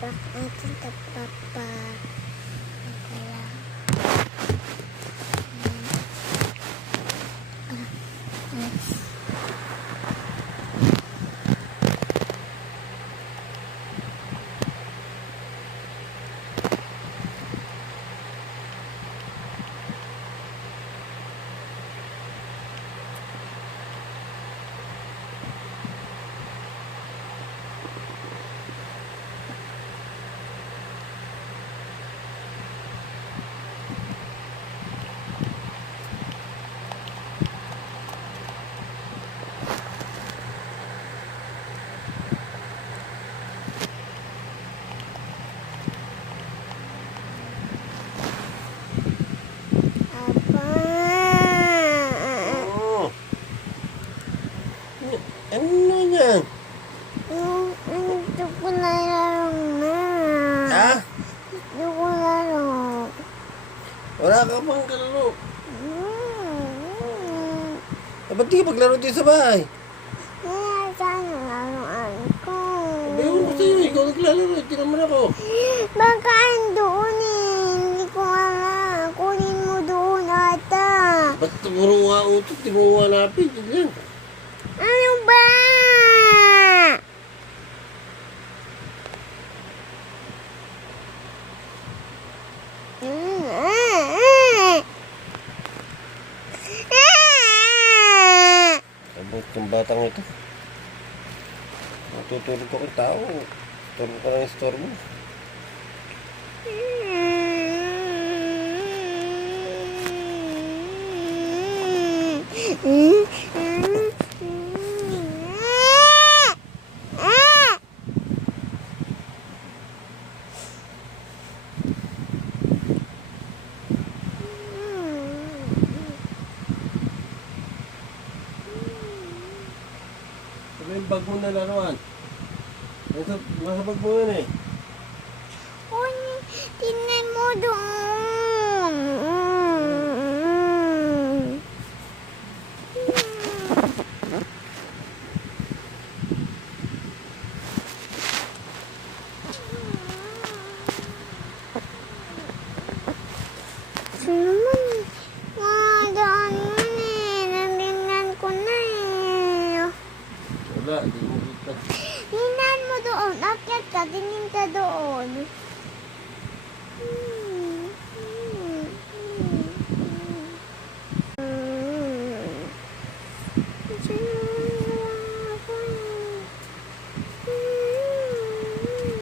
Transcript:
back natin to papa. Kaya, next. Ano yan? Gusto ko na laro na. Ha? Gusto ko laro. Wala ka pang kalaro. Ba't di ka maglaro dito sa bahay? Saan ang laruan ko? Bayon ko sa'yo, ikaw naglalaro. Hindi naman ako. Baka doon eh. Hindi ko alam. Kunin mo doon ata. Ba't puro nga utot, di mo hanapin? Yan. Ano ba? Abot yung batang ito. Natutulog ko kay tao. Tulog ka ng store mo. Ano yung bag mo na laruan? Nasa bag mo yun eh. Tingnan mo doon. Naman, daan yun eh. Nalingan ko na eh. Wala, di mo kita. Tingnan mo doon. Akyat ka, tingin ka doon.